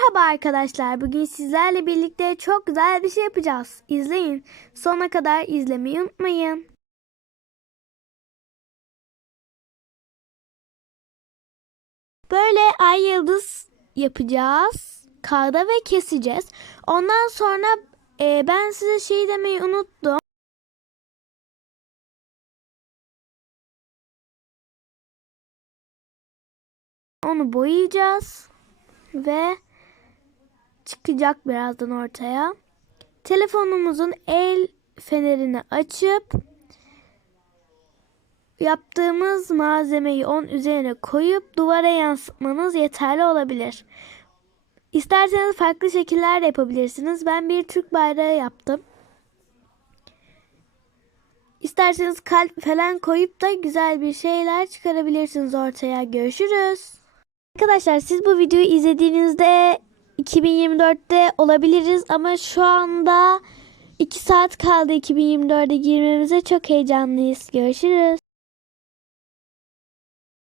Merhaba arkadaşlar. Bugün sizlerle birlikte çok güzel bir şey yapacağız. İzleyin. Sona kadar izlemeyi unutmayın. Böyle ay yıldız yapacağız. Kağıda ve keseceğiz. Ondan sonra e, ben size şey demeyi unuttum. Onu boyayacağız ve çıkacak birazdan ortaya. Telefonumuzun el fenerini açıp yaptığımız malzemeyi onun üzerine koyup duvara yansıtmanız yeterli olabilir. İsterseniz farklı şekiller de yapabilirsiniz. Ben bir Türk bayrağı yaptım. İsterseniz kalp falan koyup da güzel bir şeyler çıkarabilirsiniz ortaya. Görüşürüz. Arkadaşlar siz bu videoyu izlediğinizde 2024'te olabiliriz ama şu anda 2 saat kaldı 2024'e girmemize çok heyecanlıyız. Görüşürüz.